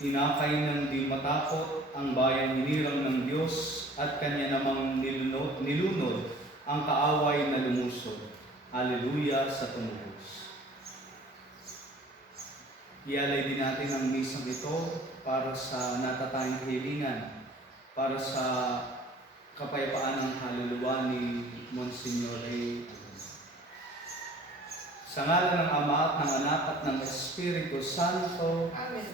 Tinakay ng di matakot ang bayang hinirang ng Diyos at kanya namang nilunod ang kaaway na lumusod. Haleluya sa tumubos. Ialay din natin ang misang ito para sa natatanging kahilingan, para sa kapayapaan ng kaluluwa ni Monsignor A. Sa ngalan ng Ama at ng Anak at ng Espiritu Santo. Amen.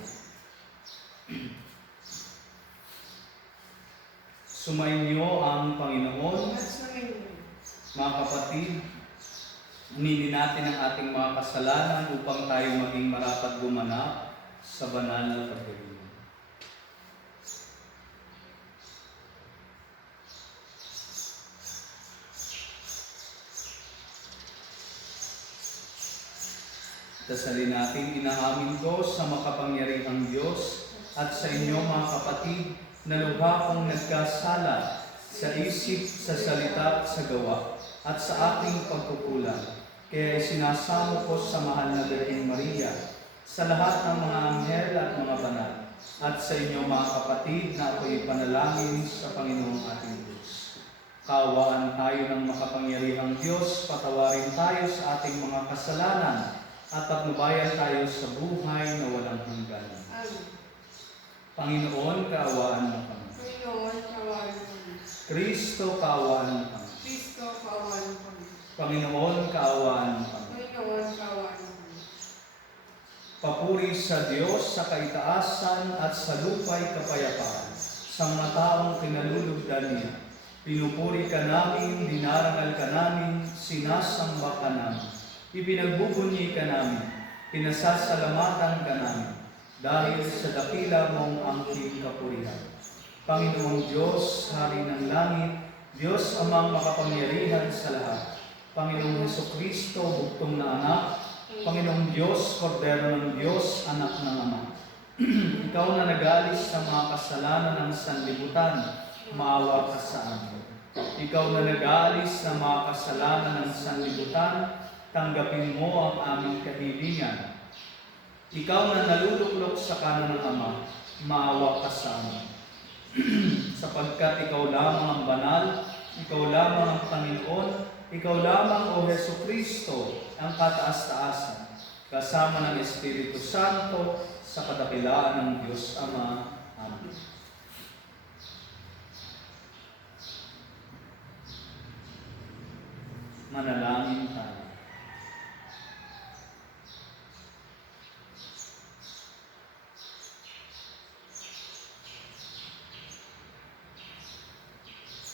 Sumainyo ang Panginoon. At sumainyo. Mga kapatid, uminin natin ang ating mga kasalanan upang tayo maging marapat gumanap sa banal na pagkalinga. Dasalin natin, inaamin ko sa makapangyarihang Diyos at sa inyo mga kapatid na lubha kong nagkasala sa isip, sa salita at sa gawa at sa aking pagkukulang. Kaya sinasamo ko sa mahal na Birheng Maria, sa lahat ng mga anghel at mga banal, at sa inyo mga kapatid na ako'y panalangin sa Panginoong ating Diyos. Kaawaan tayo ng makapangyarihang Diyos, patawarin tayo sa ating mga kasalanan, at patnubayan tayo sa buhay na walang hanggan. Amen. Panginoon, kaawaan mo kami. Panginoon, kaawaan mo kami. Kristo, kaawaan mo kami. Kristo, kaawaan mo kami. Panginoon, kaawaan mo kami. Panginoon, kaawaan mo kami. Papuri sa Diyos sa kaitaasan at sa lupa'y kapayapaan, sa mga taong kinalulugdan niya. Pinupuri ka namin, dinarangal ka namin, sinasamba ka namin. Ipinagbubunyi ka namin, pinasasalamatan ka namin, dahil sa dakila mong angking kapurihan. Panginoong Diyos, Hari ng Langit, Diyos amang makapangyarihan sa lahat, Panginoong Hesukristo, bugtong na anak, Panginoong Diyos, Kordero ng Diyos, anak ng Ama. Ikaw na nag-alis sa mga kasalanan ng sanlibutan, maawa ka sa amin. Ikaw na nag-alis sa mga kasalanan ng sanlibutan, tanggapin mo ang aming kahilingan. Ikaw na naluluklok sa kanan ng Ama, maawa ka sa amin. Sapagkat ikaw lamang ang banal, ikaw lamang ang Panginoon, ikaw lamang, O Hesukristo, ang kataas-taasan, kasama ng Espiritu Santo, sa kadakilaan ng Diyos Ama. Amen. Manalangin tayo.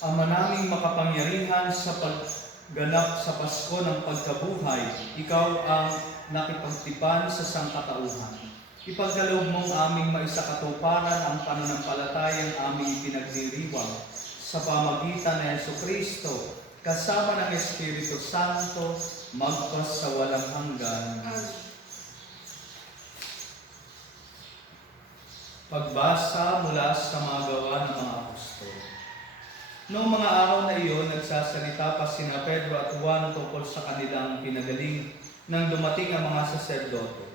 Ama naming makapangyarihan sa pagganap sa Pasko ng pagkabuhay, ikaw ang nakipagtipan sa sangkatauhan. Ipagkaloob mong aming maisakatuparan ang pananampalatayang aming ipinagdiriwang sa pamagitan ng Hesukristo, kasama ng Espiritu Santo, magpas sa walang hanggan. Amen. Pagbasa mula sa mga gawa ng mga apostol. Noong mga araw na iyon, nagsasalita pa sina Pedro at Juan tungkol sa kanilang pinagaling nang dumating ang mga saserdote,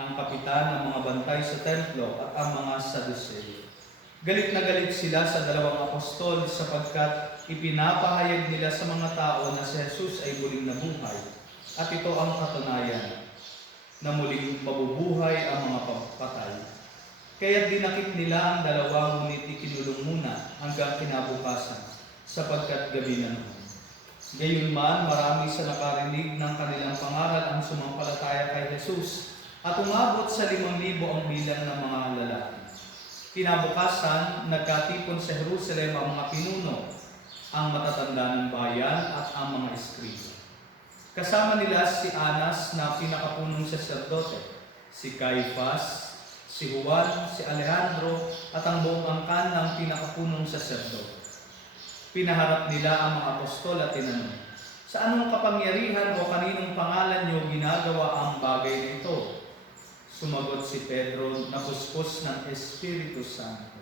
ang kapitan ng mga bantay sa templo at ang mga Saduseo. Galit na galit sila sa dalawang apostol sapagkat ipinapahayag nila sa mga tao na si Jesus ay muling nabuhay, at ito ang katunayan na muling mabubuhay ang mga patay. Kaya dinakip nila ang dalawa, ngunit ikinulong muna hanggang kinabukasan, sapagkat gabi na noon. Gayunman, marami sa nakarinig ng kanilang pangaral ang sumampalataya kay Jesus, at umabot sa 5,000 ang bilang ng mga lalaki. Kinabukasan, nagkatipon sa Jerusalem ang mga pinuno, ang matatanda ng bayan at ang mga eskriba. Kasama nila si Anas na pinakapunong saserdote, si Caifas, si Juan, si Alejandro, at ang buong angkan ng pinakapunong saserdote. Pinaharap nila ang mga apostol at tinanong, sa anong kapangyarihan o kaninong pangalan niyo ginagawa ang bagay na ito? Sumagot si Pedro na puspos ng Espiritu Santo.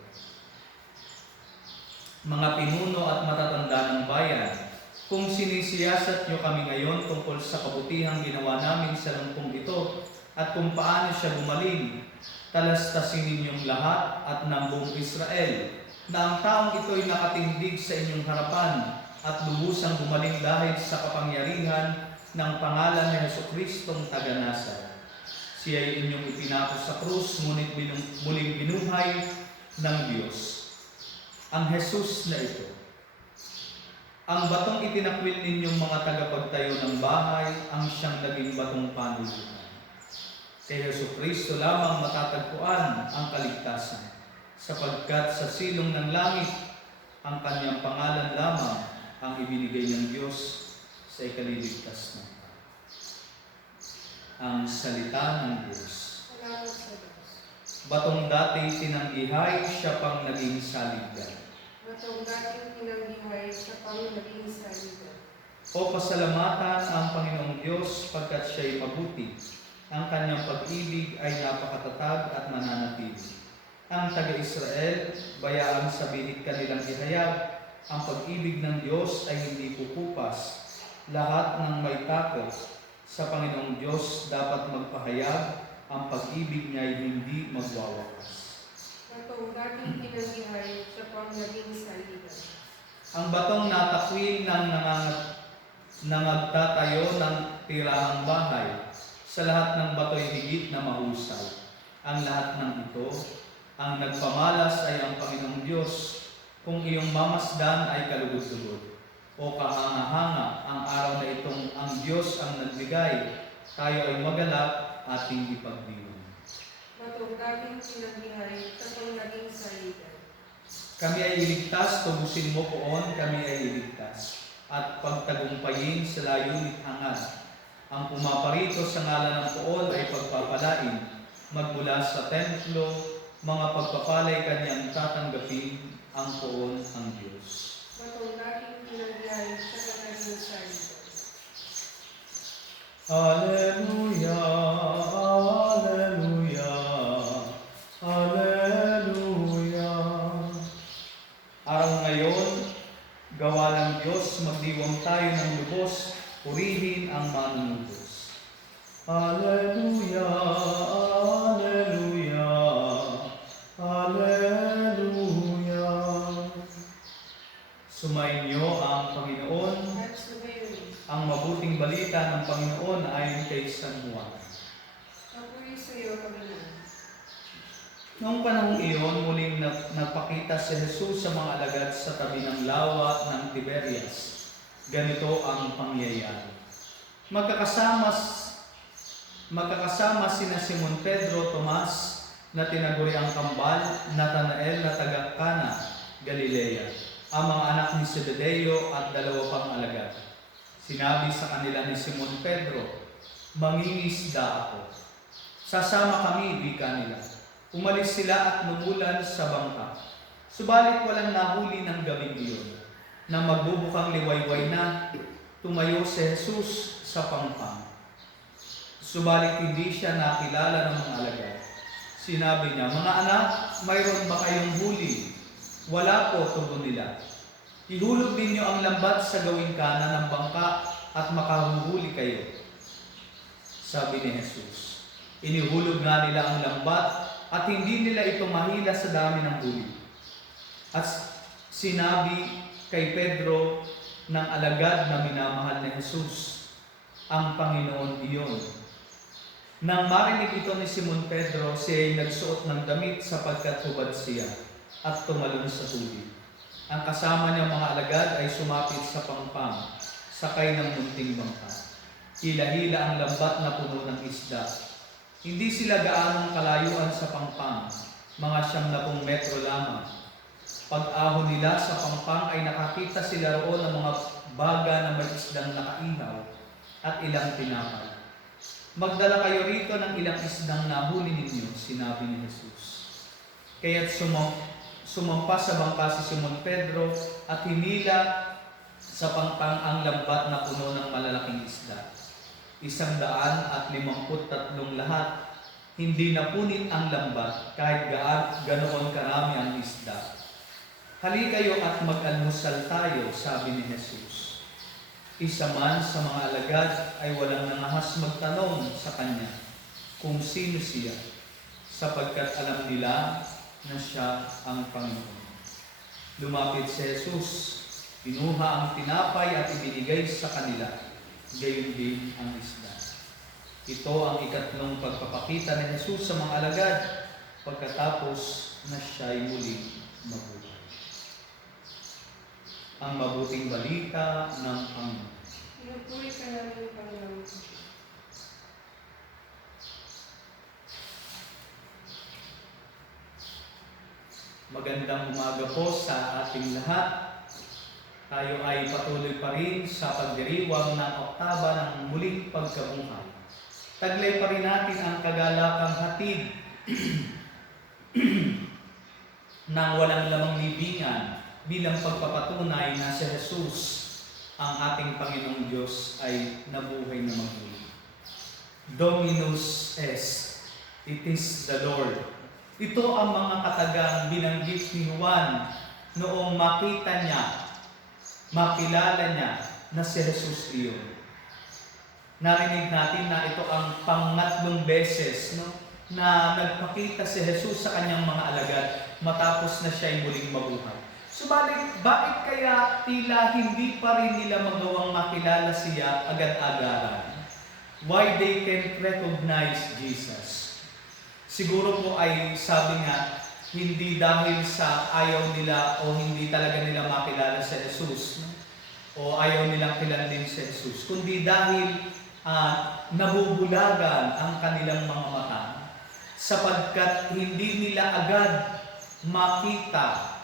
Mga pinuno at matatanda ng bayan, kung sinisiyasat niyo kami ngayon tungkol sa kabutihang ginawa namin sa lungkong ito, at kung paano siya gumaling. Talastasin ninyong lahat at ng buong Israel na ang taong ito'y nakatindig sa inyong harapan at lubusang gumaling dahil sa kapangyarihan ng pangalan ni Jesucristong taga-Nazaret. Siya'y inyong ipinako sa krus, ngunit muling binuhay ng Diyos. Ang Jesus na ito, ang batong itinakwil ninyong mga tagapagtayo ng bahay, ang siyang naging batong panuluhan. Kay Jesucristo lamang matatagpuan ang kaligtasan, sapagkat sa silong ng langit, ang kanyang pangalan lamang ang ibinigay ng Diyos sa ikaliligtas ng tao. Ang salita ng Diyos. Salamat sa Diyos. Batong dati tinanggihay, siya pang naging saligan. Batong dating tinanggihay, siya pang naging saligan. O pasalamatan ang Panginoong Diyos pagkat siya'y mabuti. Ang kanyang pag-ibig ay napakatatag at mananatili. Ang taga-Israel, bayaan sa bilit kanilang ihayag, ang pag-ibig ng Diyos ay hindi pupupas. Lahat ng may takot sa Panginoong Diyos dapat magpahayag, ang pag-ibig niya ay hindi magwawakas. Batong dating tinanggihay, siya pang naging saligan. Ang batong natakwil ng nangagtatayo ng tirahang bahay, sa lahat ng bato'y higit na mahusay. Ang lahat ng ito, ang nagpamalas ay ang Panginoong Diyos. Kung iyong mamasdan ay kalugod-lugod o kahanga-hanga, ang araw na itong ang Diyos ang nagbigay, tayo ay magalak at hindi pagdiwang. Batong dating tinanggihay, siya pang naging saligan. Kami ay iligtas, tubusin mo poon, kami ay iligtas, at pagtagumpayin sa layunit hangad. Ang pumaparito sa ngalan ng poon ay pagpapalain, magmula sa templo, mga pagpapalay kanyang tatanggapin, ang poon ang Diyos. Batong dating tinanggihay, siya pang naging saligan. Alleluia, Alleluia, Alleluia. Araw ngayon, gawa ng Diyos, magdiwang tayo ng lubos, purihin ang manunubos. Alleluia, Alleluia, Alleluia. Sumainyo ang Panginoon. At sumayon, Ang mabuting balita ng Panginoon ayon kay San Juan. papuri sa iyo, Panginoon. Noong panahong iyon, muling nagpakita si Jesus sa mga alagad sa tabi ng lawa ng Tiberias. Ganito ang pangyayari. Magkakasama sina Simon Pedro, Tomas, na tinaguri ang kambal, Natanael na taga Cana, Galilea, ang mga anak ni Zebedeo at dalawa pang alagad. Sinabi sa kanila ni Simon Pedro, "Mangingisda ako." "Sasama kami," wika nila. Umalis sila at lumulan sa bangka. Subalit walang nahuli ng gabing iyon. Nang magbubukang liwayway na, tumayo si Jesus sa pampang. Subalit hindi siya nakilala ng mga alagad. Sinabi niya, "Mga anak, mayroon ba kayong huli?" "Wala po," tugon nila. "Ihulog ninyo ang lambat sa gawing kanan ng bangka at makahuhuli kayo," sabi ni Jesus. Inihulog nga nila ang lambat at hindi nila ito mahila sa dami ng huli. At sinabi kay Pedro ng alagad na minamahal ni Jesus, "Ang Panginoon iyon." Nang marinig ito ni Simon Pedro, siya ay nagsuot ng damit sapagkat hubad siya at tumalon sa tubig. Ang kasama niyang mga alagad ay sumapit sa pampang, sakay ng munting bangka. Hila-hila ang lambat na puno ng isda. Hindi sila gaanong kalayuan sa pampang, mga 90 metro lamang. Pag-ahon nila sa pampang ay nakakita sila roon ng mga baga na may isdang nakaihaw at ilang tinapay. "Magdala kayo rito ng ilang isdang nahuli ninyo," sinabi ni Jesus. Kaya't sumampa sa bangka si Simon Pedro at hinila sa pampang ang lambat na puno ng malalaking isda. 153 lahat. Hindi napunit ang lambat kahit ganoon karami ang isda. "Hali kayo at mag-almusal tayo," sabi ni Jesus. Isa man sa mga alagad ay walang nangahas magtanong sa kanya. kung sino siya, sapagkat alam nila na siya ang Panginoon. Lumapit si Jesus, kinuha ang tinapay at ibinigay sa kanila, gayon din ang isda. Ito ang ikatlong pagpapakita ni Jesus sa mga alagad pagkatapos na siya'y muling mabuhay. Ang mabuting balita ng Panginoon. Pinupuri ka namin, Panginoon. Magandang umaga po sa ating lahat. Tayo ay patuloy pa rin sa pagdiriwang ng oktaba ng muling pagkabuhay. Taglay pa rin natin ang kagalakang hatid ng walang lamang libingan bilang pagpapatunay na si Jesus, ang ating Panginoong Diyos, ay nabuhay na magmuli. Dominus est, it is the Lord. Ito ang mga katagang binanggit ni Juan noong makita niya, makilala niya na si Jesus iyon. Narinig natin na ito ang pangatlong beses na nagpakita si Jesus sa kanyang mga alagad matapos na siya'y muling mabuhay. Subalit, bakit kaya tila hindi pa rin nila magawang makilala siya agad-agaran? Why they can't recognize Jesus? Siguro po ay sabi nga, hindi dahil sa ayaw nila o hindi talaga nila makilala si Jesus, o ayaw nilang kilalin si Jesus, kundi dahil nabubulagan ang kanilang mga mata sapagkat hindi nila agad makita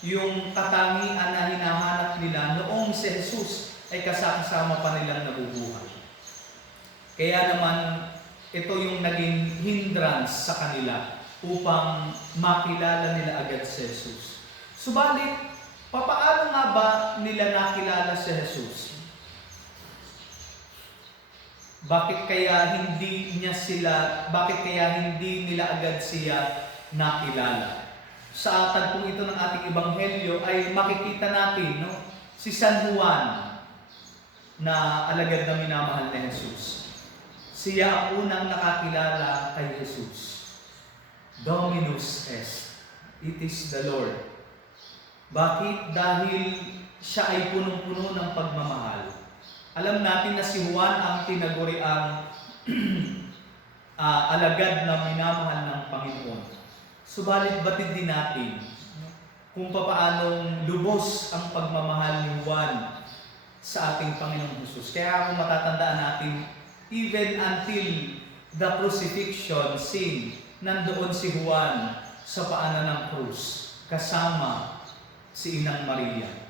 yung katangian na hinahanap nila noong si Jesus ay kasama pa nilang nabubuhay. Kaya naman, ito yung naging hindrance sa kanila upang makilala nila agad si Jesus. Subalit, papaano nga ba nila nakilala si Jesus? Bakit kaya hindi nila agad siya nakilala? Sa tagpong ito ng ating ebanghelyo ay makikita natin si San Juan na alagad na minamahal ni Jesus. Siya ang unang nakakilala kay Jesus. Dominus est, it is the Lord. Bakit? Dahil siya ay punong-puno ng pagmamahal. Alam natin na si Juan ang tinaguriang alagad na minamahal ng Panginoon. Subalit batid din natin kung paanong lubos ang pagmamahal ni Juan sa ating Panginoong Jesus. Kaya kung matatandaan natin, even until the crucifixion scene, nandoon si Juan sa paanan ng krus kasama si Inang Maria.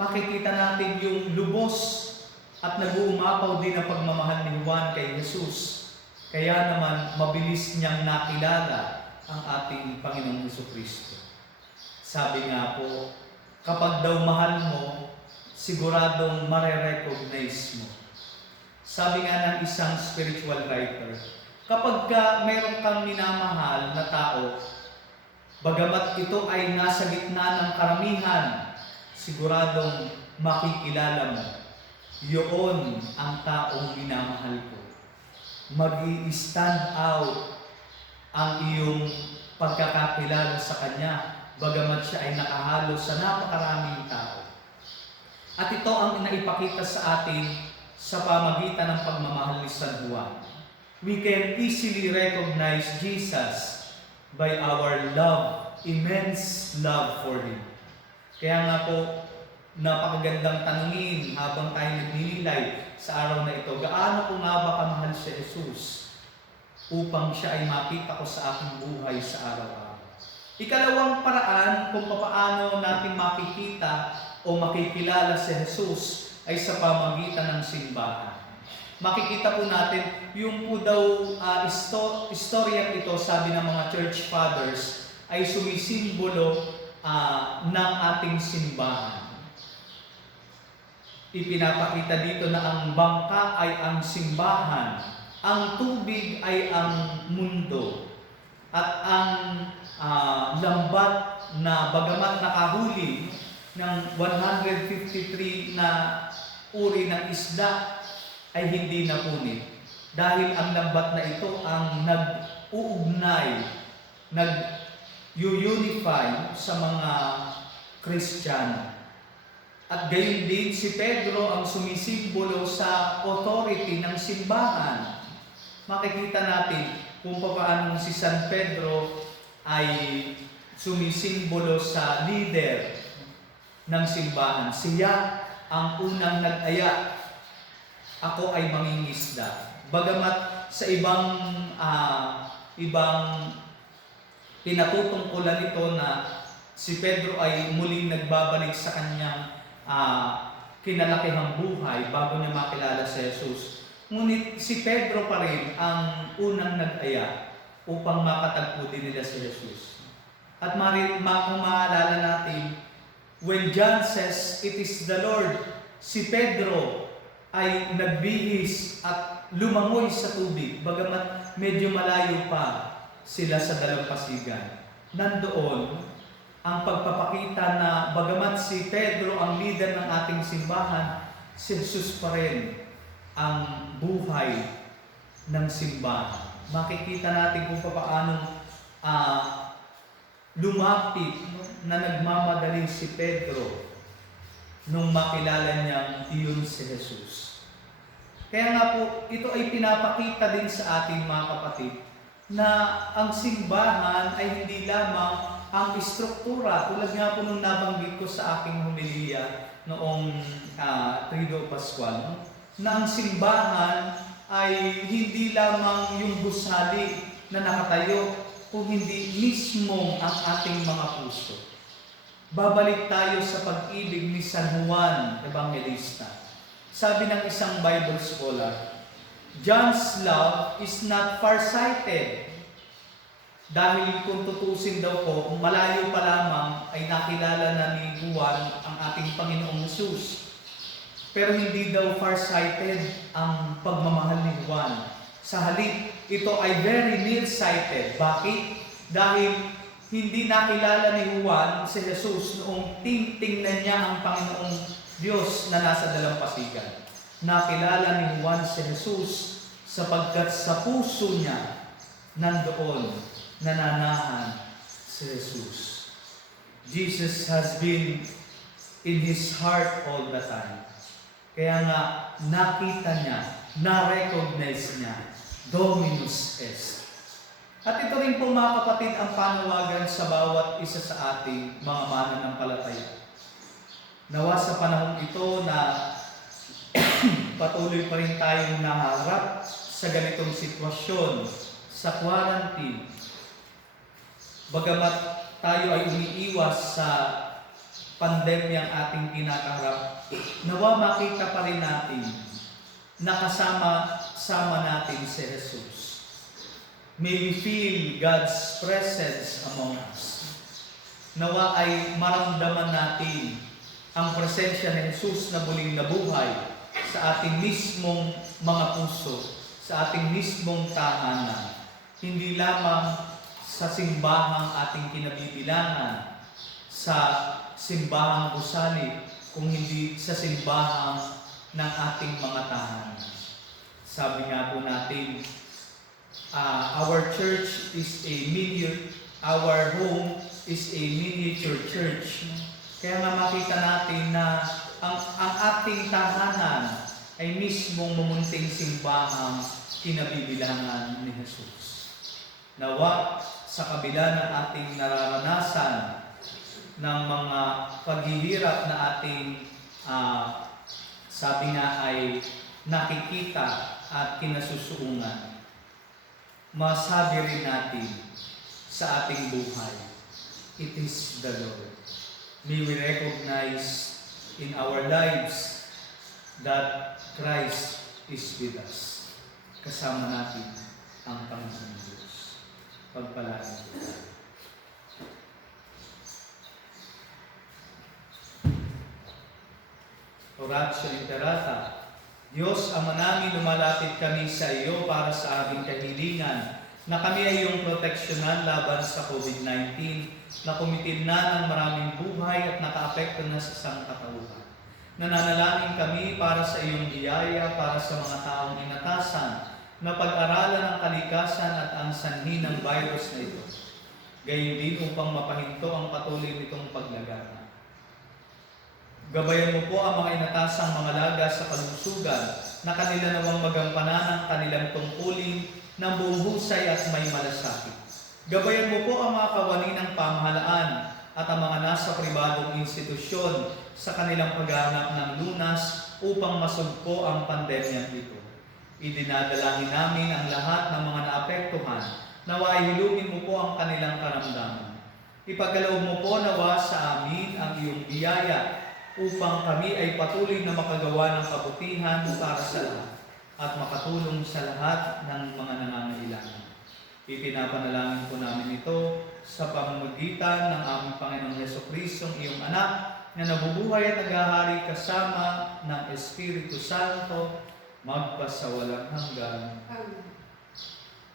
Makikita natin yung lubos at nag-uumapaw din ang pagmamahal ni Juan kay Jesus. Kaya naman mabilis niyang nakilala ang ating Panginoong Jesucristo. Sabi nga po, kapag daw mahal mo, siguradong mare-recognize mo. Sabi nga ng isang spiritual writer, kapag mayroon kang minamahal na tao, bagamat ito ay nasa gitna ng karamihan, siguradong makikilala mo, yun ang taong minamahal ko. Mag-i-stand out ang iyong pagkakakilala sa Kanya, bagamat siya ay nakahalo sa napakaraming tao. At ito ang inaipakita sa atin sa pamagitan ng pagmamahal ni San Juan. We can easily recognize Jesus by our love, immense love for Him. Kaya nga po, napakagandang tanungin habang tayo nagninilay sa araw na ito, gaano ko nga ba kamahal si Jesus upang siya ay makita ko sa aking buhay sa araw-araw. Ikalawang paraan kung paano natin makikita o makikilala si Jesus ay sa pamagitan ng simbahan. Makikita po natin, yung po daw istorya ito, sabi ng mga church fathers, ay sumisimbolo ng ating simbahan. Ipinapakita dito na ang bangka ay ang simbahan, ang tubig ay ang mundo, at ang lambat na bagamat nakahuli ng 153 na uri ng isda ay hindi napunit. Dahil ang lambat na ito ang nag-uugnay, nag-unify sa mga Kristiyano. At gayon din si Pedro ang sumisimbolo sa authority ng simbahan. Makikita natin kung paano si San Pedro ay sumisimbolo sa leader ng simbahan. Siya ang unang nag-aya, ako ay mangingisda. Bagamat sa ibang pinatutungkulan ito na si Pedro ay muling nagbabalik sa kanyang kinalakihang buhay bago niya makilala si Jesus. Ngunit si Pedro pa rin ang unang nag-aya upang makatagpo din nila si Jesus. At kung maalala natin, when John says, "It is the Lord," si Pedro ay nagbihis at lumangoy sa tubig, bagamat medyo malayo pa sila sa dalampasigan. Nandoon ang pagpapakita na bagamat si Pedro ang leader ng ating simbahan, si Jesus pa rin ang buhay ng simbahan. Makikita natin kung paano lumapit na nagmamadali si Pedro nung makilala niyang iyon si Jesus. Kaya nga po, ito ay pinapakita din sa ating mga kapatid na ang simbahan ay hindi lamang ang istruktura, tulad nga po nung nabanggit ko sa aking homilya noong Trido Pascual, no? Na ang simbahan ay hindi lamang yung gusali na nakatayo, kung hindi mismo ang ating mga puso. Babalik tayo sa pag-ibig ni San Juan Evangelista. Sabi ng isang Bible scholar, John's love is not far-sighted. Dahil kung tutusin daw po, malayo pa lamang ay nakilala na ni Juan ang ating Panginoong Jesus. Pero hindi daw far-sighted ang pagmamahal ni Juan. Sa halip, ito ay very near-sighted. Bakit? Dahil hindi nakilala ni Juan si Jesus noong tingnan niya ang Panginoong Diyos na nasa dalampasigan. Nakilala ni Juan si Jesus sapagkat sa puso niya nandoon nananahan si Jesus. Jesus has been in his heart all the time. Kaya nga nakita niya, na-recognize niya, Dominus est. At ito rin po mga kapatid ang panawagan sa bawat isa sa ating mga mananampalataya. Nawa sa panahon ito na patuloy pa rin tayong naharap sa ganitong sitwasyon, sa quarantine. Bagamat tayo ay umiiwas sa pandemyang ating kinakaharap, nawa makita pa rin natin na kasama natin si Jesus. May we feel God's presence among us. Nawa ay maramdaman natin ang presensya ni Jesus na muling nabuhay sa ating mismong mga puso, sa ating mismong tahanan. Hindi lamang sa simbahang ating kinabibilangan, sa simbahang gusali, kung hindi sa simbahang ng ating mga tahanan. Sabi nga po natin, our church is our home is a miniature church. Kaya nga makita natin na ang ating tahanan ay mismong mumunting simbahang kinabibilangan ni Jesus. Nawa, sa kabila ng ating nararanasan ng mga paghihirap na ating sabi nga ay nakikita at kinasusuungan, masabi rin natin sa ating buhay, it is the Lord. May we recognize in our lives that Christ is with us. Kasama natin ang Panginoon Diyos. Pagpalain kita. Oratio Literata. Diyos, Ama namin, lumalapit kami sa iyo para sa aming kahilingan na kami ay iyong proteksyonan laban sa COVID-19 na kumitil na ng maraming buhay at nakaapekto na sa sangkatauhan. Nananalangin kami para sa iyong biyaya, para sa mga taong inatasan na pag-aralan ang kalikasan at ang sanhi ng virus na ito, gayon din upang mapahinto ang patuloy nitong paglaganap. Gabayan mo po ang mga inatasang mga laga sa kalusugan na kanila nawang magampanan ang kanilang tungkulin ng buong husay at may malasakit. Gabayan mo po ang mga kawani ng pamahalaan at ang mga nasa pribadong institusyon sa kanilang paghahanap ng lunas upang masugpo ang pandemya ito. Idinadalangin namin ang lahat ng mga naapektuhan, nawa ay hilugin mo po ang kanilang karamdaman. Ipagkaloob mo po nawa sa amin ang iyong biyaya upang kami ay patuloy na makagawa ng kabutihan para sa lahat at makatulong sa lahat ng mga nangangailangan. Ipinapanalangin po namin ito sa pamamagitan ng aming Panginoong Hesukristo, iyong anak, na nabubuhay at naghahari kasama ng Espiritu Santo, magpasawalang hanggan. Amen.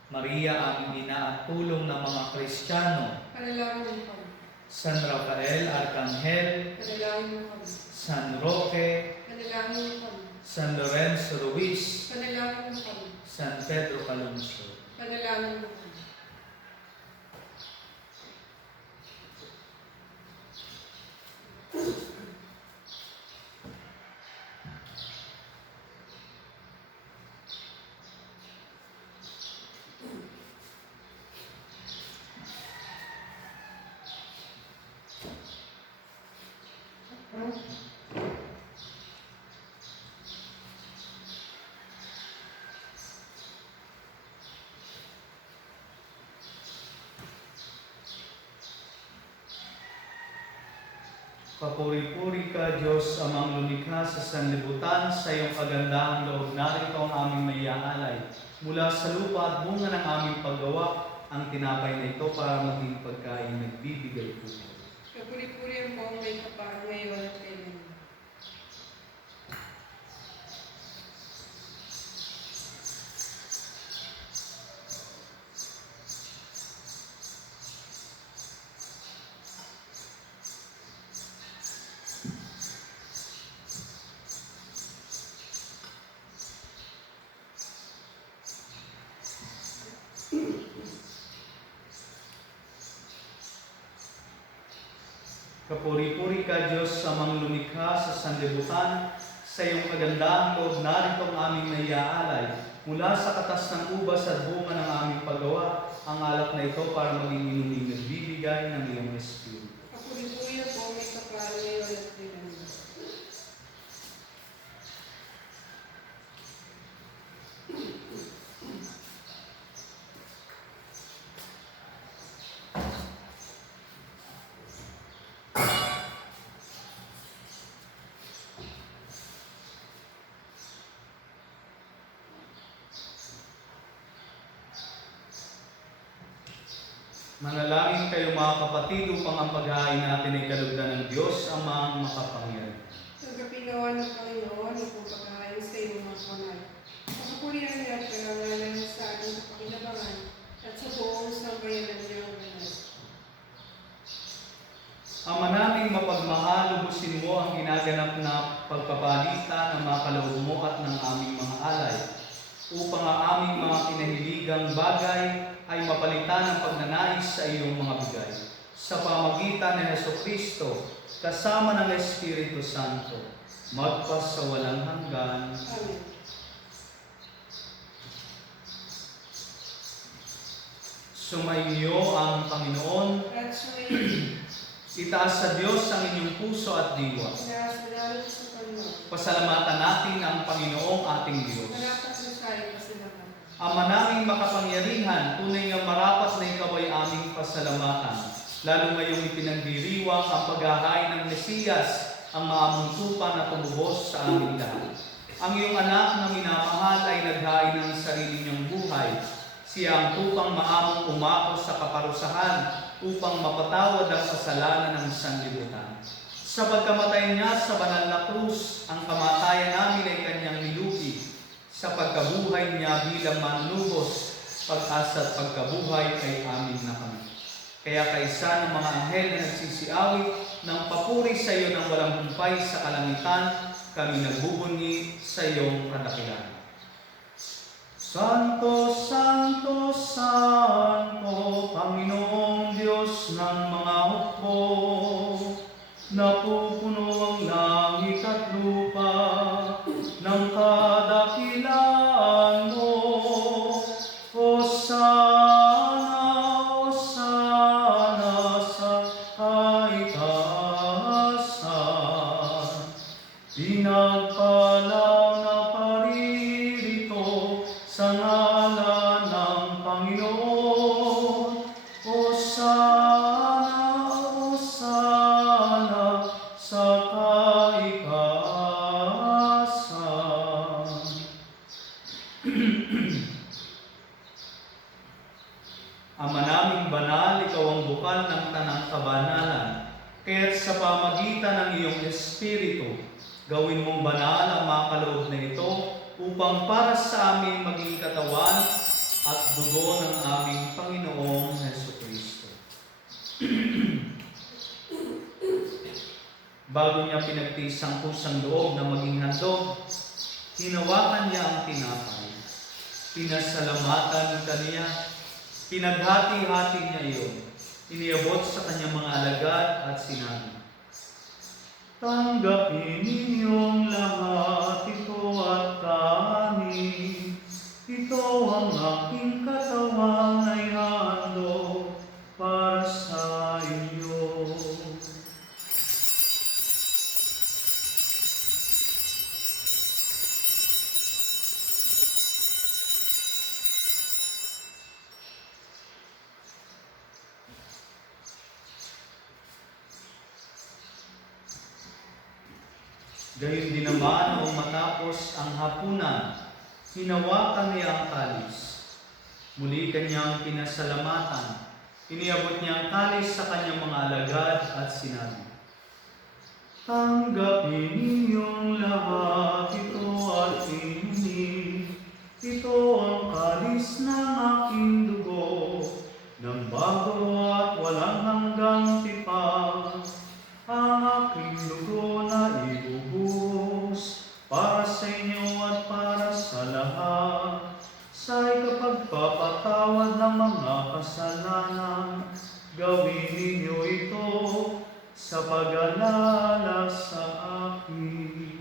Maria, aming ina at tulong ng mga Kristiyano, Panalangin mo kami. San Rafael, Arcangel, Panalangin mo kami. San Roque, Panalangin mo kami. San Lorenzo Ruiz, Panalangin mo kami. San Pedro Calungsod. Panalangin mo kami. Papuri-puri ka, Diyos, amang lumikha sa sanlibutan, sa iyong kagandahang loob narito ang aming maiaalay. Mula sa lupa at bunga ng aming paggawa, ang tinapay na ito para maging pagkain nagbibigay po. Kapuri-puri ang buong may kapal ngayon at kailan. Kapuri-puri ka, Diyos, amang lumikha sa sanlibutan, sa iyong kagandahang loob narito ang aming naiaalay. Mula sa katas ng ubas at bunga ng aming paggawa, ang alak na ito para maging inuming nagbibigay ng iyong Espiritu. Kapuri-puri ang buong may kapal ngayon at kailan. Manalangin kayo mga kapatid upang ang paghahain natin ay kalugdan ng Diyos amang makapangyarihan. Tanggapin nawa ng Panginoon ang pagkakain sa iyong mga kamay. Pagkapulihan niya at karangalan sa ating kapakinabangan at sa buong sambayanan niyang banal. Ama naming mapagmahal, lubusin mo ang ginaganap na pagpabalita ng mga kaloob mo at ng aming mga alay, upang ang aming mga kinahiligang bagay ay mapalitan ng pagnanais sa iyong mga bigay. Sa pamagitan ni Hesukristo, kasama ng Espiritu Santo, magpasawalang hanggan. Amen. Sumainyo ang Panginoon. At sumayin, Itaas sa Diyos ang inyong puso at diwa. inaasalanan sa Panginoon. Pasalamatan natin ang Panginoong ating Diyos. Marapat na tayo pasalamat. Ama naming makapangyarihan, tunay nga marapat na ikaw ay aming pasalamatan. Lalo ngayong ipinagdiriwang ang paghahain ng Mesiyas, ang maamuntupan na tumubos sa aming lahat. Ang iyong anak na minamahal ay naghain ng sarili niyang buhay. Siya ang tupang maamong umako sa kaparusahan upang mapatawad ang kasalanan ng sanlibutan. Sa pagkamatay niya sa banal na krus, ang kamatayan namin ay kanyang nilupi. Sa pagkabuhay niya bilang manlubos, pag-asa at pagkabuhay ay amin na kami. Kaya kaisa ng mga anghel na nagsisiawit ng papuri sa iyo ng walang humpay sa kalangitan, kami nagbubunyi sa iyong kadakilan. Santo, Santo, Santo, Panginoong Diyos ng mga hukbo, napupuno ang langit at lupa ng kadakilaan mo. Hosana, Hosana sa kaitaasan. Pinagpalaw na paririto sa ngalan ng Panginoon. Hosana, Hosana sa kaitaasan. Ama naming banal, ikaw ang bukal ng tanang kabanalan. Kaya't sa pamagitan ng iyong Espiritu, gawin mong banal ang mga kaloob na ito upang para sa amin maging katawan at dugo ng aming Panginoong Hesukristo. Bago niya pinagtiis ang pusang loob na maging handog, hinawakan niya ang tinapay. Pinasalamatan kaniya, pinaghati-hati niya iyon. Iniabot sa kanyang mga alagad at sinabi, "Tanggapin ninyong lahat ito at kanin. Ito ang aking katawan na ihandog para sa inyo." Gayun din naman noong matapos ang hapunan, hinawakan niya ang kalis. Muli kanyang pinasalamatan. Iniabot niya ang kalis sa kanyang mga alagad at sinabi, "Tanggapin ninyong lahat ito at inumin. Ito ang kalis ng aking dugo, ng bago at walang hanggang tipan. Ang aking dugo na ibubuhos para sa inyo at para sa lahat, sa ikapagpapatawad ng mga kasalanan. Gawin ninyo ito sa pag-alala sa akin."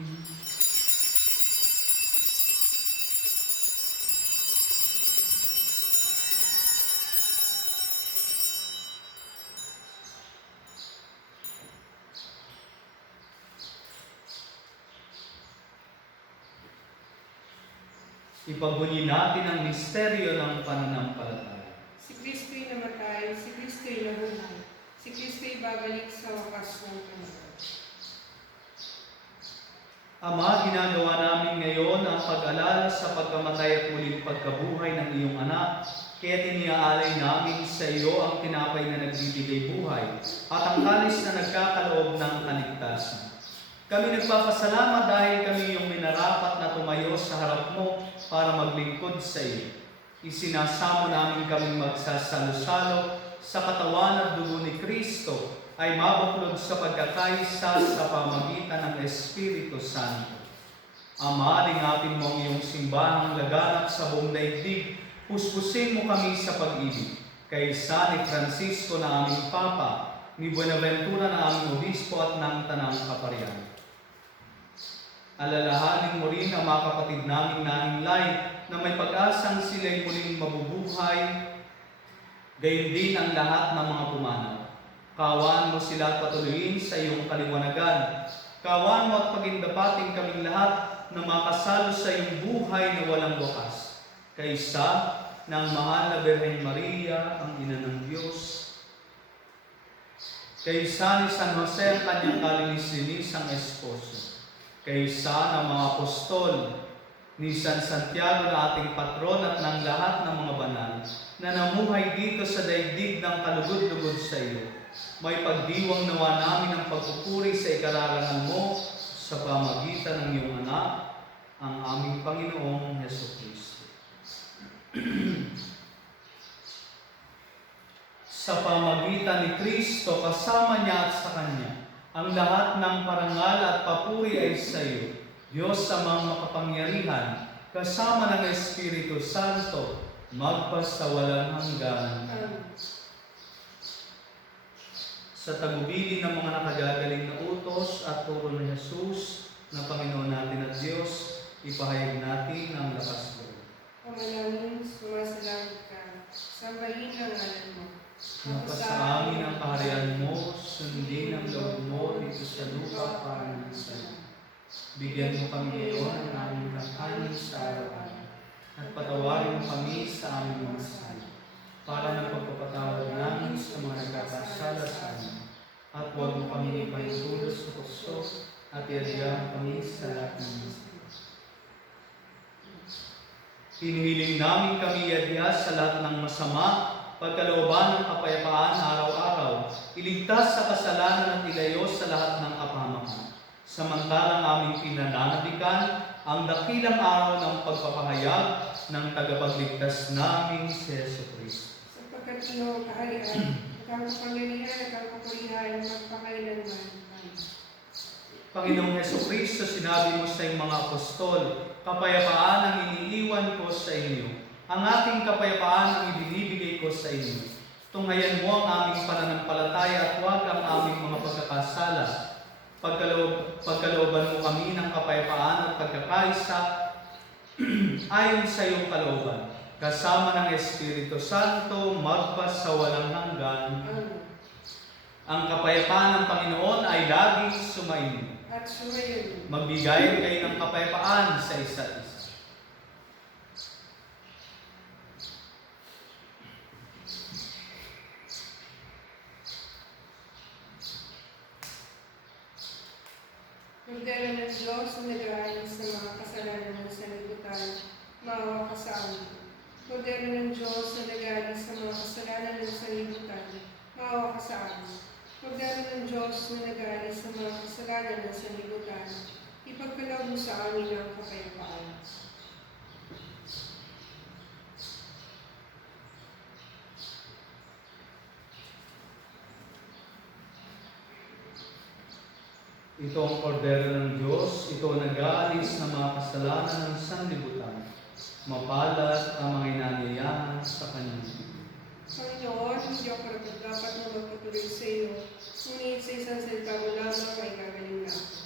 Ipagbunyi natin ang misteryo ng pananampalataya. Si Kristo'y namatay, si Kristo'y nabuhay, si Kristo'y babalik sa wakas ng panahon. Ama, ginagawa namin ngayon ang pag-alala sa pagkamatay at muling pagkabuhay ng iyong anak. Kaya iniaalay namin sa iyo ang tinapay na nagbibigay buhay at ang kalis na nagkakaloob ng kaligtasan. Kami nagpapasalamat dahil kami yung minarapat na tumayo sa harap mo para maglingkod sa iyo. Isinasamo namin kaming magsasalo-salo sa katawan at dugo ni Kristo ay mabuklod sa pagkakaisa sa pamagitan ng Espiritu Santo. Ama, lingapin mo ang iyong simbahang laganap sa buong daigdig. Puspusin mo kami sa pag-ibig. Kaysa ni Francisco na aming Papa, ni Buenaventura na aming Obispo at ng Tanang Kaparian. Alalahanin mo rin ang mga kapatid naming nahinlay na may pag-asang sila'y muling mabubuhay, gayon din ang lahat ng mga pumanaw. Kawan mo sila at patuloyin sa iyong kaliwanagan. Kawan mo at pagindapating kaming lahat na makasalo sa iyong buhay na walang wakas. Kaysa ng mahal na Birhen Maria, ang Ina ng Diyos. Kaysa ni San Jose ang kanyang kalinis-linisang esposo. Kaysa ng mga apostol, ni San Santiago na ating patron at ng lahat ng mga banal na namuhay dito sa daigdig ng kalugod-lugod sa iyo. May pagdiwang nawa namin ang pagpupuri sa ikararangan mo sa pamagitan ng iyong anak, ang aming Panginoong Hesukristo. Sa pamagitan ni Kristo, kasama niya at sa Kanya, ang lahat ng parangal at papuri ay sa iyo, Diyos amang makapangyarihan, kasama ng Espiritu Santo, magpasawalang hanggan. Amen. Sa tagubilin ng mga nakagagaling na utos at turo ni Jesus na Panginoon natin at Diyos, ipahayag natin ang lakas loob. Ama namin, sumasalangit ka, sambahin ang ngalan mo. Napasa amin ang kaharian mo, sundin ang loob mo dito sa lupa para ng sa bigyan mo kami ngayon ng aming kakanin sa araw-araw, at patawarin mo kami sa aming mga sala, para ng pagpapatawad namin sa mga nagkakasala sa amin. At huwag mo kami ipahintulot sa tukso, at iadyahan kami sa lahat ng masama. Hinihiling namin kami iadya sa lahat ng masama, pagkalooban ng kapayapaan araw-araw, iligtas sa kasalanan at ilayo sa lahat ng kapahamakan. Samantalang aming pinananabikan ang dakilang araw ng pagpapahayag ng tagapagligtas namin si Jesucristo. Sapagkat iyong kaharian, ang kapangyarihan at ang kapurihan magpakailanman. Amen. Panginoong Jesucristo, sinabi mo sa iyong mga apostol, kapayapaan ang iniiwan ko sa inyo. Ang aking kapayapaan ang ibinibigay ko sa inyo. Tunghayan mo ang aming pananampalataya at huwag ang aming mga pagkakasala. Pagkalooban mo kami ng kapayapaan at pagkakaisa ayon sa iyong kalooban. Kasama ng Espiritu Santo, magpasawalang hanggan. Amen. Ang kapayapaan ng Panginoon ay laging sumainyo. At sumayon. Magbigay kayo ng kapayapaan sa isa't isa. Kordero ng Diyos na nag-aalis sa mga kasalanan ng sanlibutan, maawa ka sa amin. Kordero ng Diyos na nag-aalis sa mga kasalanan ng sanlibutan, maawa ka sa amin. Kordero ng Diyos na nag-aalis sa mga kasalanan ng sanlibutan, ipagkaloob mo sa amin ang kapayapaan. Ito ang kordero ng Diyos, ito ang nag-aalis ng mga kasalanan ng sanlibutan. Mapalad ang mga inanyayahan sa kanyang piging. Panginoon, hindi ako dapat na magpatuloy sa iyo, ngunit sa isang salita mo lamang ay gagaling na ako.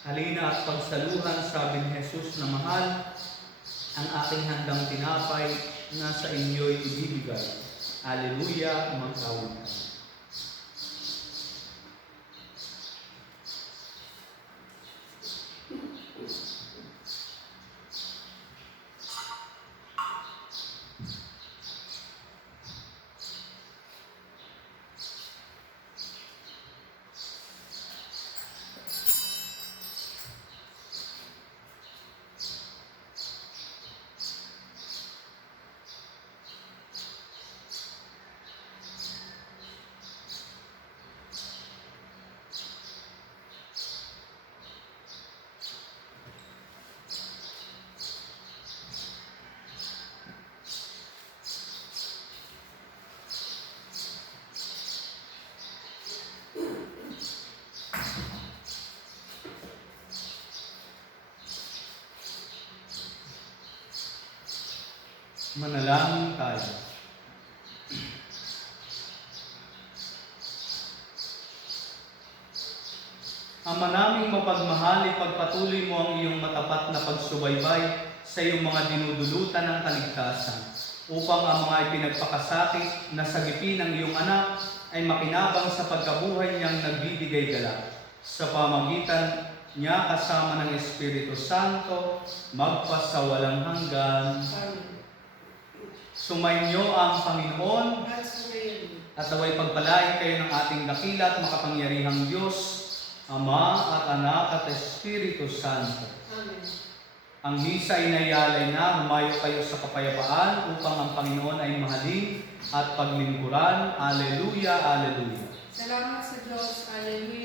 Halina at pagsaluhan, sabi ni Jesus na mahal, ang aking handang tinapay na sa inyo'y ibibigay. Alleluia, magkawin ka. Manalangin tayo. Ama naming mapagmahal, ipagpatuloy mo ang iyong matapat na pagsubaybay sa iyong mga dinudulutan ng kaligtasan, upang ang mga ipinagpakasakit na sagipin ng iyong anak ay makinabang sa pagkabuhay niyang nagbibigay galak. Sa pamagitan niya kasama ng Espiritu Santo, magpasawalang hanggan. Amen. Sumainyo ang Panginoon At sumayon. At naway pagpalain kayo ng ating dakila at makapangyarihang Diyos, Ama at Anak at Espiritu Santo. Amen. Ang misa ay naialay na, humayo kayo sa kapayapaan upang ang Panginoon ay mahalin at paglingkuran. Alleluia, Alleluia. Salamat sa Diyos. Alleluia.